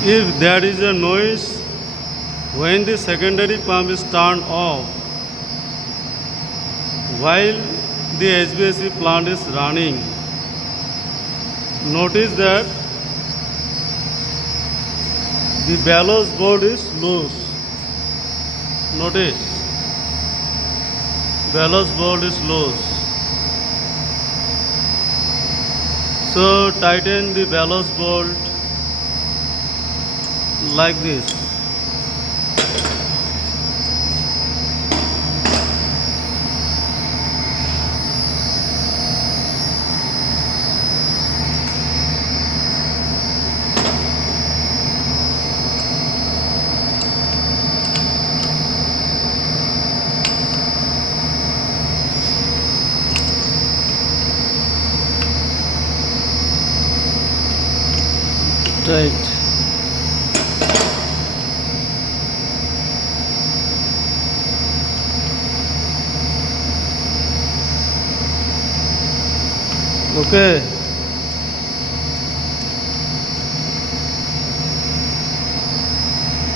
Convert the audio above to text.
If there is a noise when the secondary pump is turned off while the HVAC plant is running, notice that the bellows board is loose. Notice, bellows board is loose. So tighten the bellows bolt like this. Right. Okay.